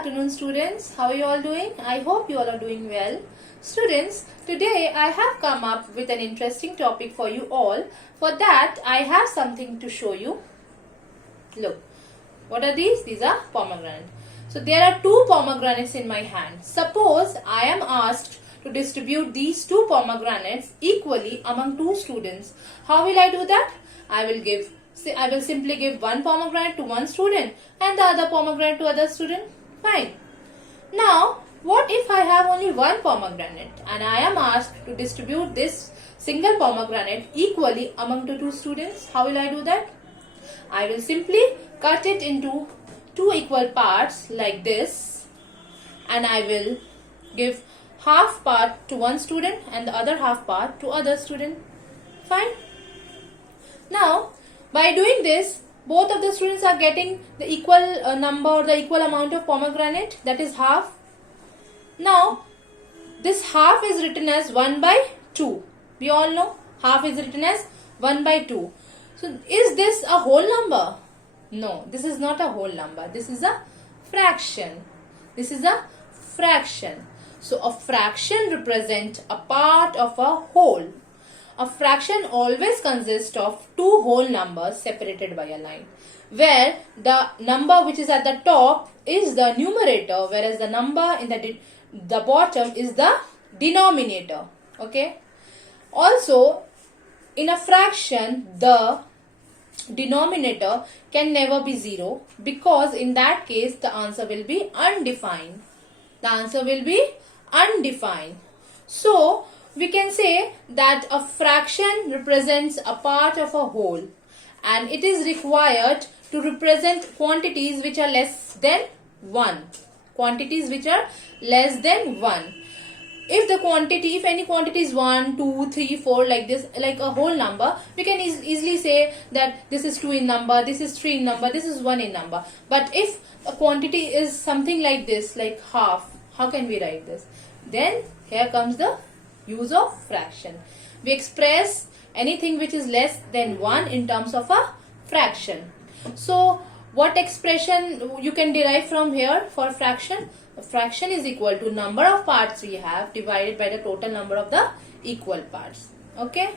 afternoon, students. How are you all doing? I hope you all are doing well. Students, today I have come up with an interesting topic for you all. For that, I have something to show you. Look, what are these? These are pomegranates. So there are two pomegranates in my hand. Suppose I am asked to distribute these two pomegranates equally among two students. How will I do that? I will simply give one pomegranate to one student and the other pomegranate to other student. Fine. Now, what if I have only one pomegranate and I am asked to distribute this single pomegranate equally among the two students? How will I do that? I will simply cut it into two equal parts like this, and I will give half part to one student and the other half part to other student. Fine. Now, by doing this, both of the students are getting the equal number or the equal amount of pomegranate, that is half. Now, this half is written as 1 by 2. We all know half is written as 1 by 2. So, is this a whole number? No, this is not a whole number. This is a fraction. This is a fraction. So, a fraction represents a part of a whole. A fraction always consists of two whole numbers separated by a line, where the number which is at the top is the numerator, whereas the number in the bottom is the denominator. Okay. Also, in a fraction, the denominator can never be 0, because in that case the answer will be undefined. The answer will be undefined. So, we can say that a fraction represents a part of a whole, and it is required to represent quantities which are less than 1. Quantities which are less than 1. If any quantity is 1, 2, 3, 4 like this, like a whole number, we can easily say that this is 2 in number, this is 3 in number, this is 1 in number. But if a quantity is something like this, like half, how can we write this? Then here comes the use of fraction. We express anything which is less than 1 in terms of a fraction. So, what expression you can derive from here for fraction? A fraction is equal to number of parts we have divided by the total number of the equal parts. Okay.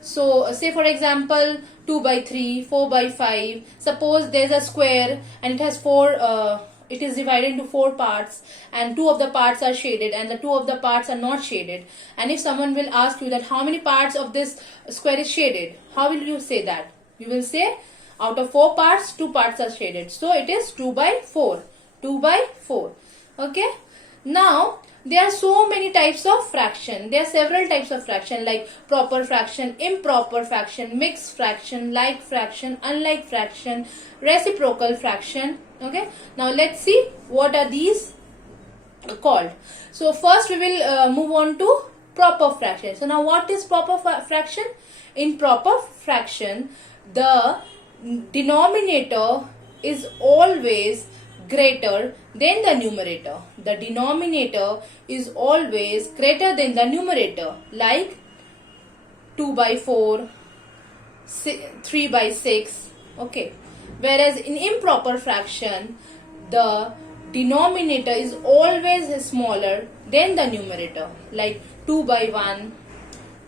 So, say for example, 2 by 3, 4 by 5. Suppose there is a square and it has it is divided into 4 parts, and 2 of the parts are shaded and the 2 of the parts are not shaded. And if someone will ask you that how many parts of this square is shaded, how will you say that? You will say out of 4 parts, 2 parts are shaded. So it is 2 by 4. 2 by 4. Okay. Now, there are so many types of fraction. There are several types of fraction like proper fraction, improper fraction, mixed fraction, like fraction, unlike fraction, reciprocal fraction. Okay. Now, let's see what are these called. So, first we will move on to proper fraction. So, now what is proper fraction? In proper fraction, the denominator is always greater than the numerator. The denominator is always greater than the numerator, like 2 by 4, 3 by 6. Okay. Whereas in improper fraction, the denominator is always smaller than the numerator, like 2 by 1,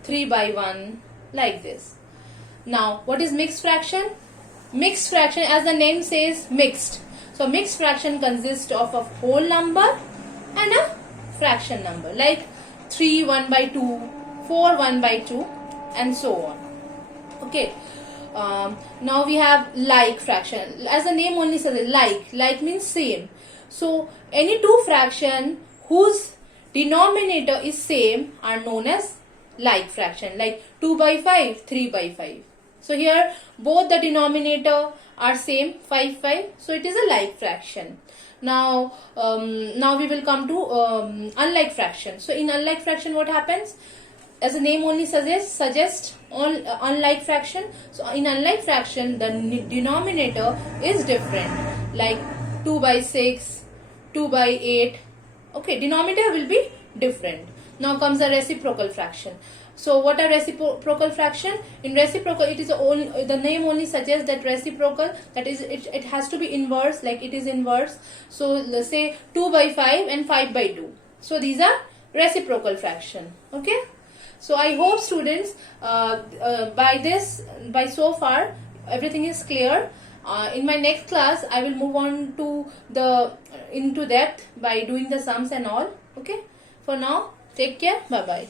3 by 1, like this. Now, what is mixed fraction? Mixed fraction, as the name says, mixed. So, mixed fraction consists of a whole number and a fraction number, like 3 1 by 2, 4 1 by 2, and so on. Okay. Now we have like fraction. As the name only says, like means same. So, any two fraction whose denominator is same are known as like fraction, like 2 by 5, 3 by 5. So, here both the denominator are same, 5, 5. So, it is a like fraction. Now we will come to unlike fraction. So, in unlike fraction, what happens? As the name only suggests unlike fraction. So, in unlike fraction, the denominator is different, like 2 by 6, 2 by 8. Okay, denominator will be different. Now comes the reciprocal fraction. So what are reciprocal fraction? In reciprocal, it is only, the name only suggests that reciprocal, that is it has to be inverse, like it is inverse. So let's say 2 by 5 and 5 by 2. So these are reciprocal fraction. Okay. So I hope students by so far everything is clear. In my next class I will move on to into depth by doing the sums and all. Okay. For now, take care. Bye bye.